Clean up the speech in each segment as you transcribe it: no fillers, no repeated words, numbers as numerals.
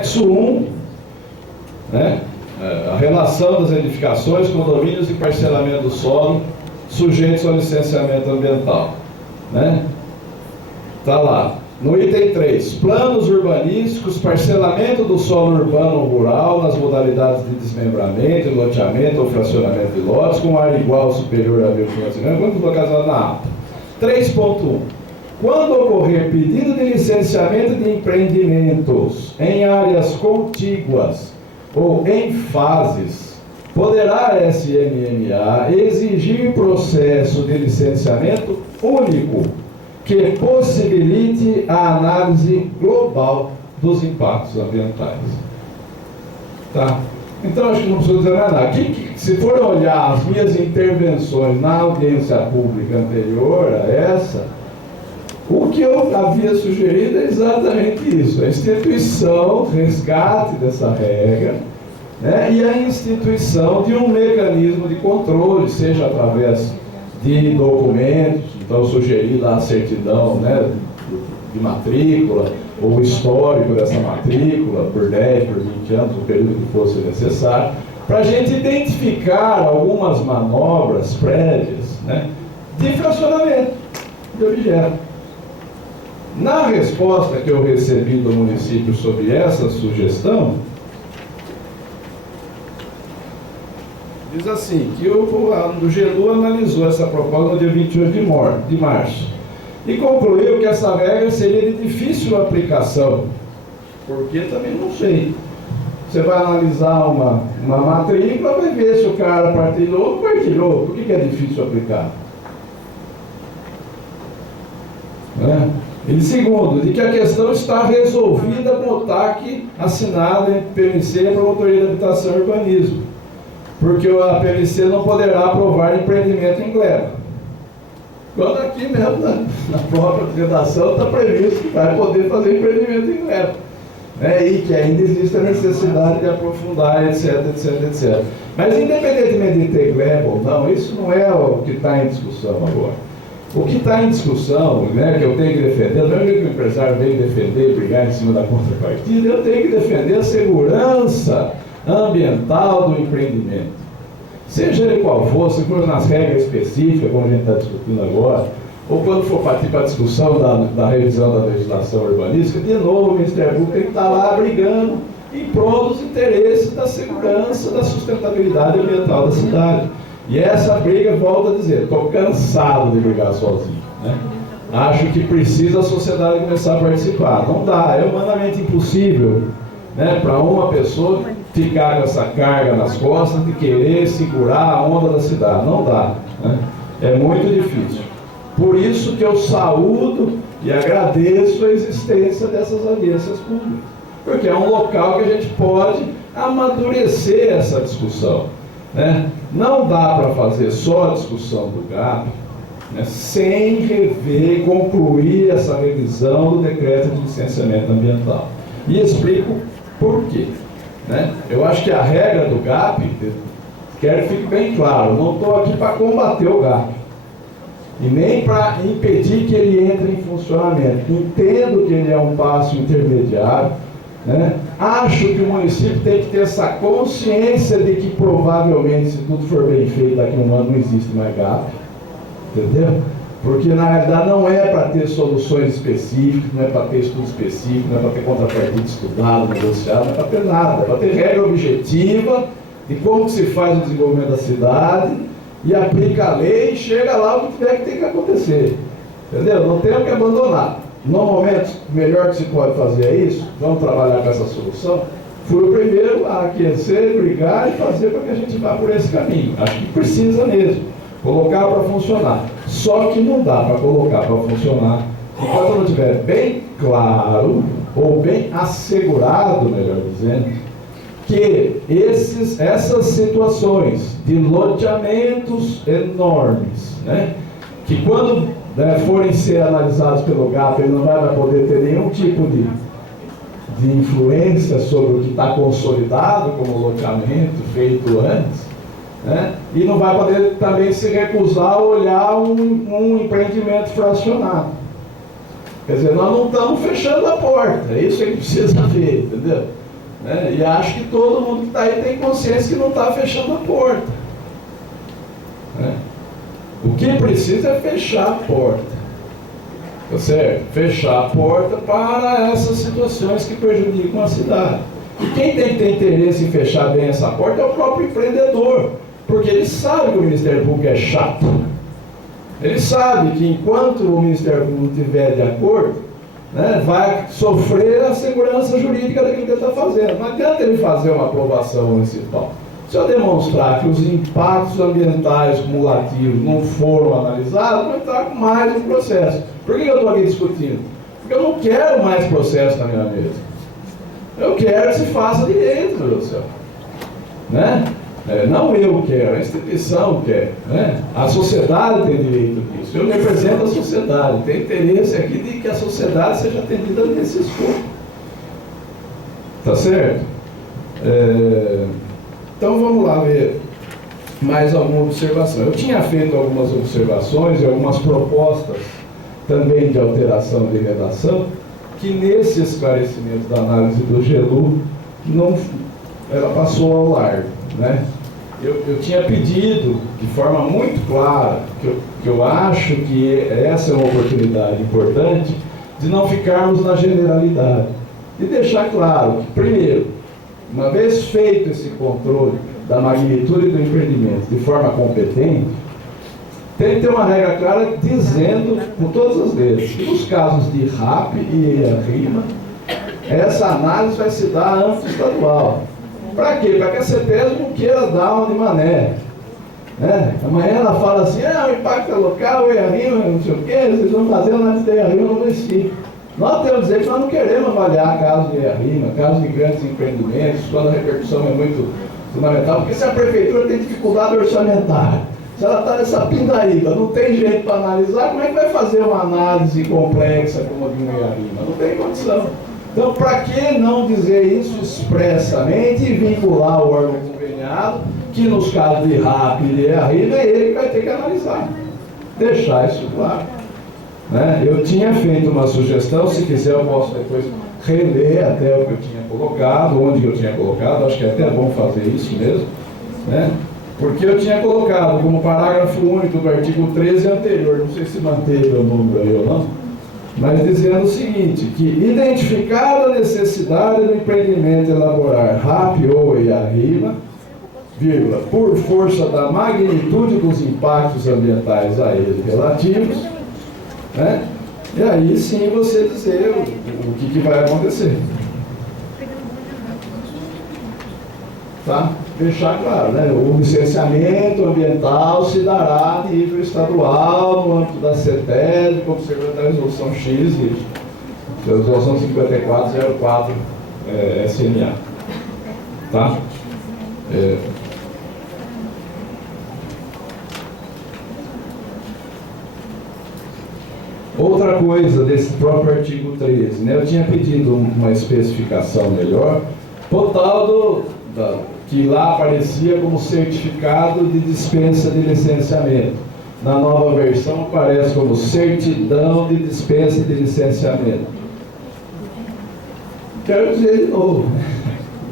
Anexo 1, né? A relação das edificações, condomínios e parcelamento do solo sujeitos ao licenciamento ambiental, né? Tá lá. No item 3, planos urbanísticos, parcelamento do solo urbano ou rural nas modalidades de desmembramento, loteamento ou fracionamento de lotes com área igual ou superior a 1.500 metros, quando localizado na APA. 3.1. Quando ocorrer pedido de licenciamento de empreendimentos em áreas contíguas ou em fases, poderá a SMMA exigir processo de licenciamento único que possibilite a análise global dos impactos ambientais. Tá? Então, acho que não precisa dizer mais nada. Se for olhar as minhas intervenções na audiência pública anterior a essa, o que eu havia sugerido é exatamente isso: a instituição, resgate dessa regra, né, e a instituição de um mecanismo de controle, seja através de documentos. Então, sugerir lá a certidão, né, de matrícula, ou o histórico dessa matrícula, por 10, por 20 anos, o período que fosse necessário, para a gente identificar algumas manobras prévias, né, de fracionamento de objeto. Na resposta que eu recebi do município sobre essa sugestão, diz assim, que o GELU analisou essa proposta no dia 28 de março e concluiu que essa regra seria de difícil aplicação, porque também não sei. Você vai analisar uma matrícula, vai ver se o cara partilhou ou não partilhou. Por que é difícil aplicar? Né? E segundo, de que a questão está resolvida com o TAC assinado entre PMC e a Promotoria de Habitação e Urbanismo, porque a PMC não poderá aprovar empreendimento em gleba. Quando aqui mesmo, na própria redação, está previsto que vai poder fazer empreendimento em gleba, né? E que ainda existe a necessidade de aprofundar, etc, etc, etc. Mas, independentemente de ter gleba ou não, isso não é o que está em discussão agora. O que está em discussão, né, que eu tenho que defender, não é que o empresário vem defender, brigar em cima da contrapartida, eu tenho que defender a segurança ambiental do empreendimento. Seja ele qual for, se for nas regras específicas, como a gente está discutindo agora, ou quando for partir para a discussão da revisão da legislação urbanística, de novo o Ministério Público tem que estar lá brigando em prol dos interesses da segurança, da sustentabilidade ambiental da cidade. E essa briga, volto a dizer, estou cansado de brigar sozinho, né? Acho que precisa a sociedade começar a participar. Não dá, é humanamente impossível, né, para uma pessoa ficar com essa carga nas costas de querer segurar a onda da cidade. Não dá, né? É muito difícil. Por isso que eu saúdo e agradeço a existência dessas audiências públicas, porque é um local que a gente pode amadurecer essa discussão, né? Não dá para fazer só a discussão do GAP, né, sem rever e concluir essa revisão do decreto de licenciamento ambiental. E explico por quê, né? Eu acho que a regra do GAP, quero que fique bem claro, não estou aqui para combater o GAP e nem para impedir que ele entre em funcionamento. Entendo que ele é um passo intermediário, né? Acho que o município tem que ter essa consciência de que provavelmente, se tudo for bem feito, daqui a um ano não existe mais GAP, entendeu? Porque na realidade não é para ter soluções específicas, não é para ter estudo específico, não é para ter contrapartida estudado, negociado, não é para ter nada, é para ter regra objetiva de como se faz o desenvolvimento da cidade e aplica a lei e chega lá o que tiver que tem que acontecer, entendeu? Não temos que abandonar. No momento, o melhor que se pode fazer é isso, vamos trabalhar com essa solução. Fui o primeiro a aquecer, brigar e fazer para que a gente vá por esse caminho. Acho que precisa mesmo colocar para funcionar. Só que não dá para colocar para funcionar enquanto não estiver bem claro, ou bem assegurado, melhor dizendo, que essas situações de loteamentos enormes, né, que quando forem ser analisados pelo GAP, ele não vai poder ter nenhum tipo de influência sobre o que está consolidado como loteamento feito antes, né? E não vai poder também se recusar a olhar um empreendimento fracionado. Quer dizer, nós não estamos fechando a porta, é isso que a gente precisa ver, entendeu? né? E acho que todo mundo que está aí tem consciência que não está fechando a porta, né? O que precisa é fechar a porta, tá certo? Fechar a porta para essas situações que prejudicam a cidade. E quem tem que ter interesse em fechar bem essa porta é o próprio empreendedor, porque ele sabe que o Ministério Público é chato. Ele sabe que enquanto o Ministério Público não estiver de acordo, né, vai sofrer a segurança jurídica daquilo que ele está fazendo. Não adianta ele fazer uma aprovação municipal. Se eu demonstrar que os impactos ambientais cumulativos não foram analisados, vai entrar com mais um processo. Por que eu estou aqui discutindo? Porque eu não quero mais processo na minha mesa. Eu quero que se faça direito, meu Deus do céu. Né? Não eu quero, a instituição quer, né? A sociedade tem direito disso. Eu represento a sociedade, tenho interesse aqui de que a sociedade seja atendida nesse escopo. Tá certo? Então vamos lá ver mais alguma observação. Eu tinha feito algumas observações e algumas propostas também de alteração de redação, que nesse esclarecimento da análise do GELU, ela passou ao largo, né? Eu tinha pedido de forma muito clara, que eu acho que essa é uma oportunidade importante, de não ficarmos na generalidade. E deixar claro que, primeiro, uma vez feito esse controle da magnitude do empreendimento de forma competente, tem que ter uma regra clara dizendo, com todas as vezes, que nos casos de RAP e RIMA, essa análise vai se dar a âmbito estadual. Para quê? Para que a CETESB não queira dar uma de mané. Né? Amanhã ela fala assim, o impacto é local, o EIA-RIMA, não sei o quê, vocês vão fazer análise de EIA-RIMA no município. Nós temos que dizer que nós não queremos avaliar casos de EIA-RIMA, casos de grandes empreendimentos, quando a repercussão é muito fundamental, porque se a prefeitura tem dificuldade orçamentária, se ela está nessa pindaíba, não tem jeito para analisar, como é que vai fazer uma análise complexa como a de um EIA-RIMA? Não tem condição. Então, para que não dizer isso expressamente e vincular o órgão conveniado, que nos casos de RAP e de EIA-RIMA é ele que vai ter que analisar. Deixar isso claro. Né? Eu tinha feito uma sugestão, se quiser eu posso depois reler até o que eu tinha colocado, onde eu tinha colocado, acho que é até bom fazer isso mesmo, né? Porque eu tinha colocado como parágrafo único do artigo 13 anterior, não sei se manteve o número aí ou não, mas dizendo o seguinte, que identificada a necessidade do empreendimento elaborar RAP ou EIA-RIMA, vírgula, por força da magnitude dos impactos ambientais a ele relativos, né? E aí sim você dizer o que vai acontecer. Tá? Deixar claro, né? O licenciamento ambiental se dará a nível estadual, no âmbito da CETESB, como observando a resolução X e a resolução 5404 SMA. Tá? Outra coisa desse próprio artigo 13, né? Eu tinha pedido uma especificação melhor, total que lá aparecia como certificado de dispensa de licenciamento. Na nova versão aparece como certidão de dispensa de licenciamento. Quero dizer de novo,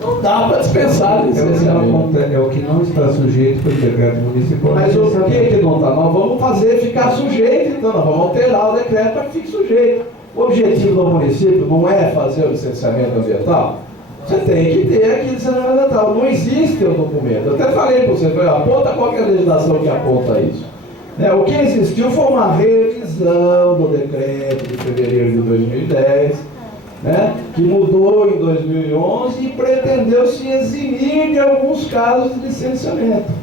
não dá para dispensar licenciamento. É o que não está sujeito pelo decreto municipal. Mas o que não está? Nós vamos fazer ficar sujeito, então nós vamos alterar o decreto para que fique sujeito. O objetivo do município não é fazer o licenciamento ambiental? Você tem que ter aqui licenciamento ambiental. Não existe o documento. Eu até falei para você, aponta qualquer legislação que aponta isso. O que existiu foi uma revisão do decreto de fevereiro de 2010, que mudou em 2011 e pretendeu se eximir de alguns casos de licenciamento.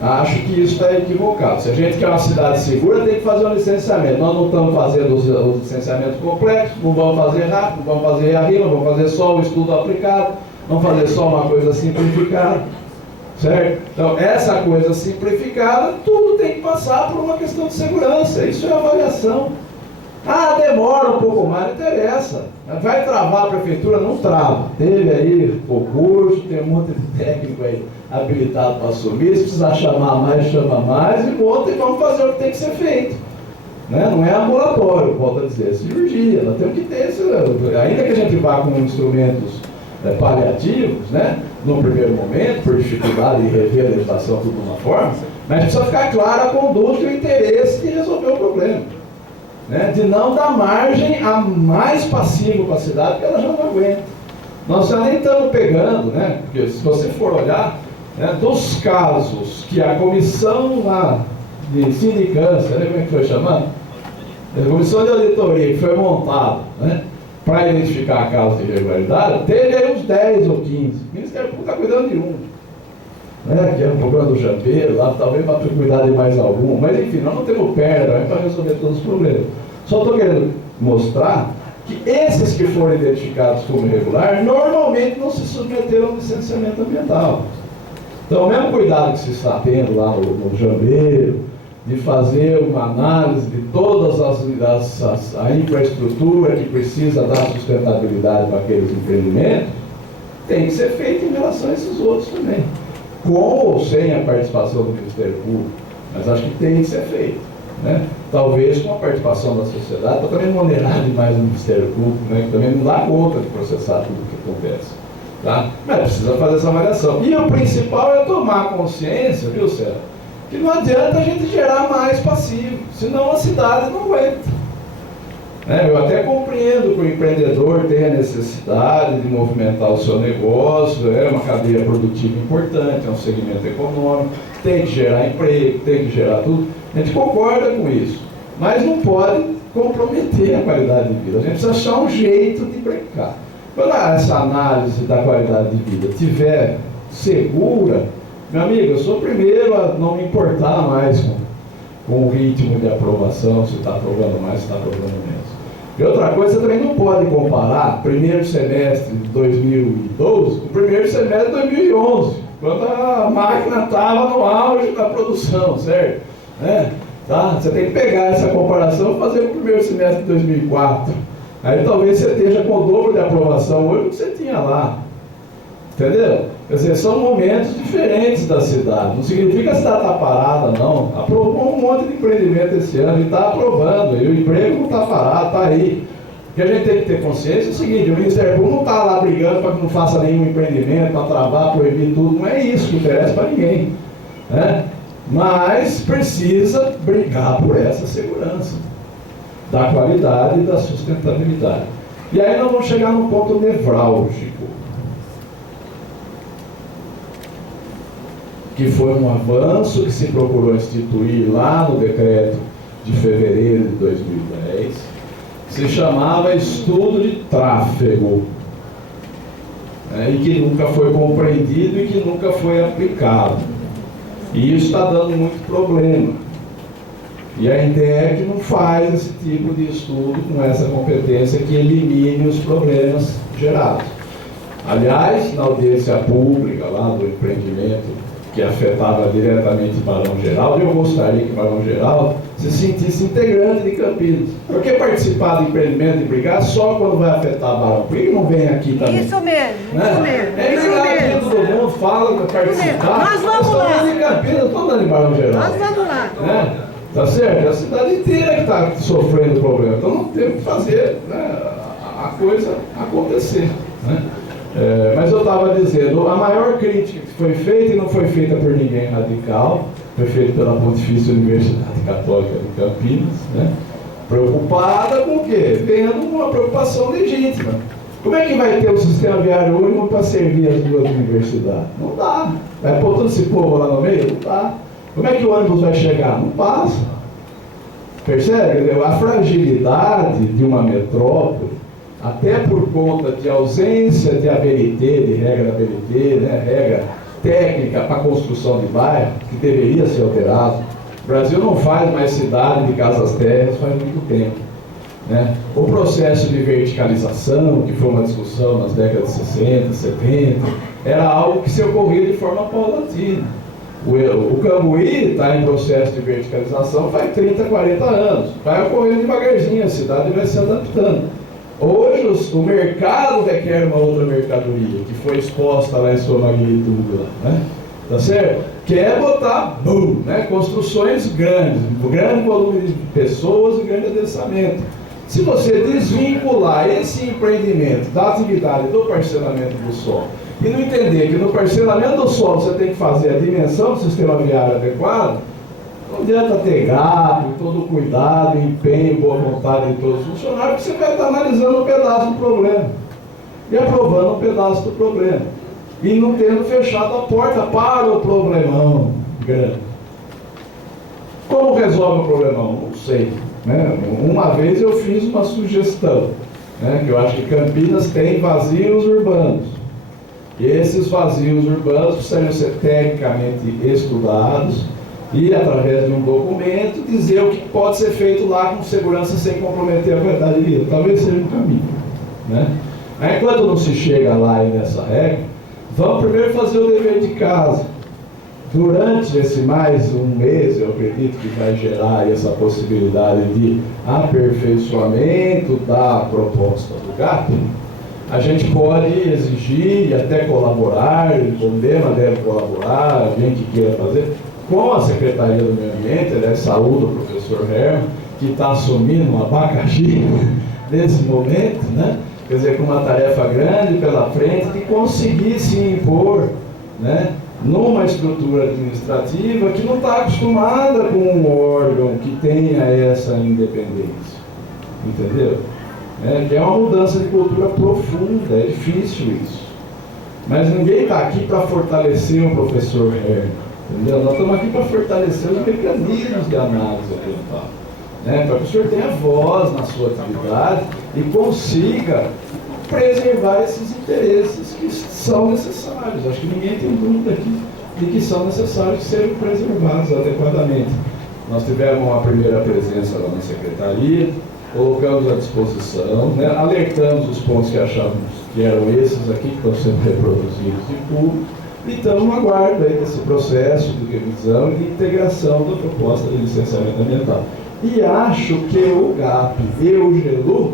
Acho que isso está equivocado. Se a gente quer uma cidade segura, tem que fazer um licenciamento. Nós não estamos fazendo os licenciamentos complexos, não vamos fazer rápido, não vamos fazer EIA-RIMA, não vamos fazer só o estudo aplicado, vamos fazer só uma coisa simplificada. Certo? Então, essa coisa simplificada, tudo tem que passar por uma questão de segurança. Isso é avaliação. Demora um pouco mais, não interessa. Vai travar a prefeitura? Não trava. Teve aí concurso, tem um monte de técnico aí habilitado para assumir. Se precisar chamar mais, chama mais e monta e vamos fazer o que tem que ser feito. né? Não é ambulatório, volto a dizer, é cirurgia. Nós temos que ter esse, ainda que a gente vá com instrumentos paliativos, né? No primeiro momento, por dificuldade de rever a legislação tudo de uma forma, mas precisa ficar clara a conduta e o interesse de resolver o problema, né? De não dar margem a mais passivo para a cidade, porque ela já não aguenta. Nós já nem estamos pegando, né? Porque se você for olhar, né, dos casos que a comissão lá de sindicância, né, como é que foi chamando? A comissão de auditoria que foi montada, né, para identificar casos de irregularidade, teve aí uns 10 ou 15. O Ministério Público está cuidando de um, né, que é o problema do Jambeiro, lá talvez para cuidar de mais algum, mas enfim, nós não temos perna para resolver todos os problemas. Só estou querendo mostrar que esses que foram identificados como irregular, normalmente não se submeteram ao licenciamento ambiental. Então, o mesmo cuidado que se está tendo lá no Jambeiro, de fazer uma análise de todas a infraestrutura que precisa dar sustentabilidade para aqueles empreendimentos, tem que ser feito em relação a esses outros também, com ou sem a participação do Ministério Público, mas acho que tem que ser feito, né? Talvez com a participação da sociedade, para também moderar demais o Ministério Público, né? Que também não dá conta de processar tudo o que acontece, tá? Mas precisa fazer essa avaliação. E o principal é tomar consciência, viu, Sérgio? Que não adianta a gente gerar mais passivo, senão a cidade não aguenta. Né? Eu até compreendo que o empreendedor tem a necessidade de movimentar o seu negócio, é uma cadeia produtiva importante, é um segmento econômico, tem que gerar emprego, tem que gerar tudo. A gente concorda com isso, mas não pode comprometer a qualidade de vida. A gente precisa achar um jeito de brincar. Quando essa análise da qualidade de vida estiver segura, meu amigo, eu sou o primeiro a não me importar mais com o ritmo de aprovação, se está aprovando mais, se está aprovando menos. E outra coisa, você também não pode comparar primeiro semestre de 2012 com o primeiro semestre de 2011, quando a máquina estava no auge da produção, certo? Tá? Você tem que pegar essa comparação e fazer com o primeiro semestre de 2004. Aí talvez você esteja com o dobro de aprovação hoje do que você tinha lá. Entendeu? Quer dizer, são momentos diferentes da cidade. Não significa que a cidade está parada, não. Aprovou um monte de empreendimento esse ano e está aprovando. E o emprego não está parado, está aí. O que a gente tem que ter consciência é o seguinte: o Ministério Público não está lá brigando para que não faça nenhum empreendimento, para travar, proibir tudo. Não é isso que interessa para ninguém, né? Mas precisa brigar por essa segurança da qualidade e da sustentabilidade. E aí nós vamos chegar num ponto nevrálgico, que foi um avanço que se procurou instituir lá no decreto de fevereiro de 2010, que se chamava estudo de tráfego, e que nunca foi compreendido e que nunca foi aplicado. E isso está dando muito problema. E a INTEC não faz esse tipo de estudo com essa competência que elimine os problemas gerados. Aliás, na audiência pública lá do empreendimento que afetava diretamente Barão Geraldo, eu gostaria que Barão Geraldo se sentisse integrante de Campinas. Por que participar do empreendimento e brigar só quando vai afetar Barão? Por que não vem aqui também? Isso mesmo, né? isso mesmo. É legal que todo mundo fala para participar. Nós vamos lá. Em Campinas, eu estou andando em Barão Geraldo. Nós vamos lá. Né? Tá certo? É a cidade inteira que está sofrendo o problema. Então não temos que fazer, né, a coisa acontecer. Né? Mas eu estava dizendo, a maior crítica que foi feita, e não foi feita por ninguém radical, foi feita pela Pontifícia Universidade Católica de Campinas, né? Preocupada com o quê? Vendo uma preocupação legítima. Como é que vai ter um sistema viário único para servir as duas universidades? Não dá. Vai pôr todo esse povo lá no meio? Não dá. Como é que o ônibus vai chegar? Não passa. Percebe? A fragilidade de uma metrópole, até por conta de ausência de ABNT, de regra da ABNT, né, regra técnica para a construção de bairro, que deveria ser alterado. O Brasil não faz mais cidade de casas térreas faz muito tempo. Né? O processo de verticalização, que foi uma discussão nas décadas de 60, 70, era algo que se ocorria de forma paulatina. O Cambuí está em processo de verticalização faz 30, 40 anos. Vai ocorrendo devagarzinho, a cidade vai se adaptando. Hoje o mercado requer uma outra mercadoria, que foi exposta lá em sua magnitude. Né? Tá certo? quer botar, né, construções grandes, grande volume de pessoas e grande adensamento. Se você desvincular esse empreendimento da atividade do parcelamento do solo e não entender que no parcelamento do solo você tem que fazer a dimensão do sistema viário adequado, não adianta ter gato, todo cuidado, empenho, boa vontade de todos os funcionários, porque você vai estar analisando um pedaço do problema e aprovando um pedaço do problema e não tendo fechado a porta para o problemão grande. Como resolve o problemão? Não sei. Né? Uma vez eu fiz uma sugestão, né, que eu acho que Campinas tem vazios urbanos. E esses vazios urbanos precisam ser tecnicamente estudados e, através de um documento, dizer o que pode ser feito lá com segurança sem comprometer a qualidade de vida. Talvez seja um caminho. Né? Aí, enquanto não se chega lá e nessa regra, vamos primeiro fazer o dever de casa. Durante esse mais um mês, eu acredito que vai gerar essa possibilidade de aperfeiçoamento da proposta do GAP, a gente pode exigir e até colaborar, o DEMA deve colaborar, alguém que queira fazer, com a Secretaria do Meio Ambiente, aliás, saúdo o professor Herman, que está assumindo um abacaxi nesse momento, né? Quer dizer, com uma tarefa grande pela frente, de conseguir se impor, né, numa estrutura administrativa que não está acostumada com um órgão que tenha essa independência, entendeu? Que é uma mudança de cultura profunda, é difícil isso. Mas ninguém está aqui para fortalecer o professor Herman, entendeu? Nós estamos aqui para fortalecer os mecanismos de análise ambiental, né? Para que o senhor tenha voz na sua atividade e consiga preservar esses interesses que são necessários. Acho que ninguém tem dúvida aqui de que são necessários que sejam preservados adequadamente. Nós tivemos uma primeira presença lá na Secretaria, colocamos à disposição, né, alertamos os pontos que achávamos que eram esses aqui, que estão sendo reproduzidos em público, e estamos no aguardo aí desse processo de revisão e de integração da proposta de licenciamento ambiental. E acho que o GAP e o GELU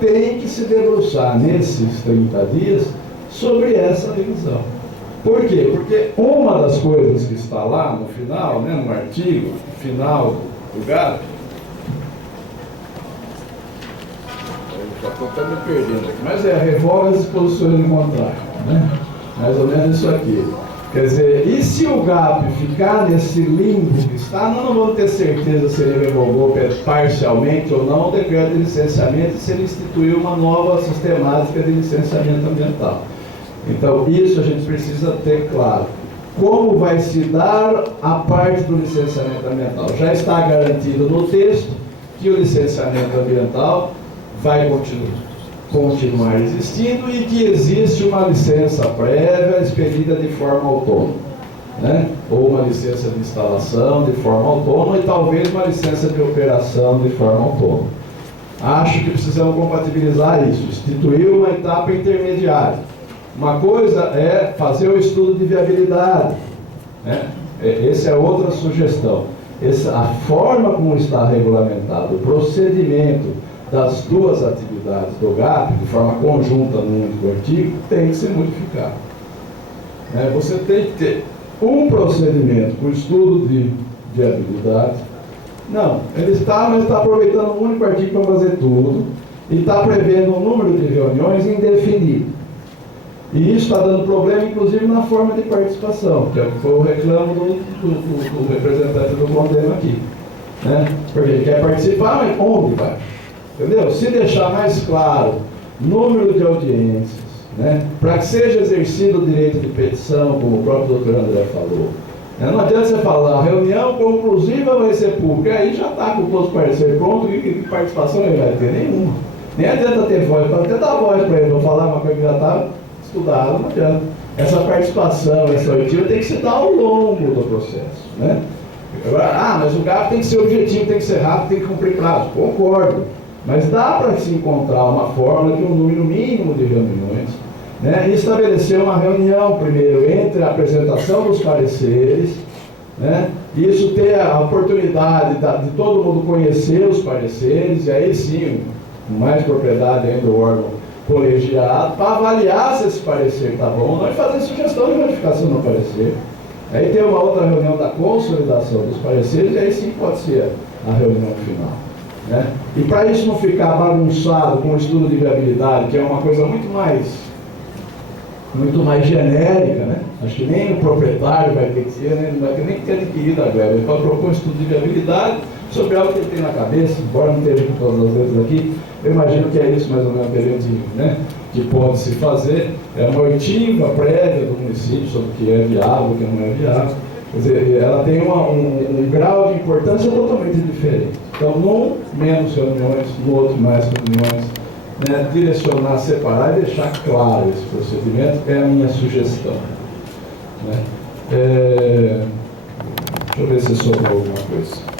tem que se debruçar nesses 30 dias sobre essa revisão. Por quê? Porque uma das coisas que está lá no final, né, no artigo final do GAP, eu estou até me perdendo aqui, mas revoga as disposições do contrato, né? Mais ou menos isso aqui. Quer dizer, e se o GAP ficar nesse limbo que está, nós não vamos ter certeza se ele revogou parcialmente ou não o decreto de licenciamento e se ele instituiu uma nova sistemática de licenciamento ambiental. Então, isso a gente precisa ter claro. Como vai se dar a parte do licenciamento ambiental? Já está garantido no texto que o licenciamento ambiental vai continuar existindo e que existe uma licença prévia expedida de forma autônoma, né? Ou uma licença de instalação de forma autônoma e talvez uma licença de operação de forma autônoma. Acho que precisamos compatibilizar isso, instituir uma etapa intermediária. Uma coisa é fazer o estudo de viabilidade, né? Essa é outra sugestão. A forma como está regulamentado o procedimento das duas atividades do GAP, de forma conjunta num único artigo, tem que ser modificado. Você tem que ter um procedimento com estudo de viabilidade. Não, ele está, mas está aproveitando um único artigo para fazer tudo e está prevendo um número de reuniões indefinido. E isso está dando problema, inclusive, na forma de participação, que foi o reclamo do representante do Condema aqui, né? Porque ele quer participar, mas onde vai? Entendeu? Se deixar mais claro número de audiências, né, para que seja exercido o direito de petição, como o próprio doutor André falou. Não adianta você falar, a reunião conclusiva vai ser pública, aí já está com todos os pareceres prontos e que participação ele vai ter nenhuma. Nem adianta ter voz, para até dar voz para ele, vou falar uma coisa que já está estudada, não adianta. Essa participação, essa oitiva tem que se dar ao longo do processo, né? Agora, mas o GAP tem que ser objetivo, tem que ser rápido, tem que cumprir prazo. Concordo. Mas dá para se encontrar uma forma de um número mínimo de reuniões, né, e estabelecer uma reunião primeiro entre a apresentação dos pareceres, né, e isso ter a oportunidade de todo mundo conhecer os pareceres, e aí sim, com mais propriedade ainda do órgão colegiado, para avaliar se esse parecer está bom ou não, e fazer sugestão de modificação no parecer. Aí tem uma outra reunião da consolidação dos pareceres, e aí sim pode ser a reunião final, né? E para isso não ficar bagunçado com o estudo de viabilidade, que é uma coisa muito mais genérica, né? Acho que nem o proprietário vai ter que ser, né? Não vai ter nem que ter adquirido a verba. Ele pode propor um estudo de viabilidade sobre algo que ele tem na cabeça, embora não esteja com todas as vezes aqui. Eu imagino que é isso mais ou menos que pode se fazer. É uma oitiva prévia do município sobre o que é viável, o que não é viável. Quer dizer, ela tem um grau de importância totalmente diferente. Então, num menos reuniões, no outro mais reuniões, né, direcionar, separar e deixar claro esse procedimento é a minha sugestão, né? Deixa eu ver se sobrou alguma coisa.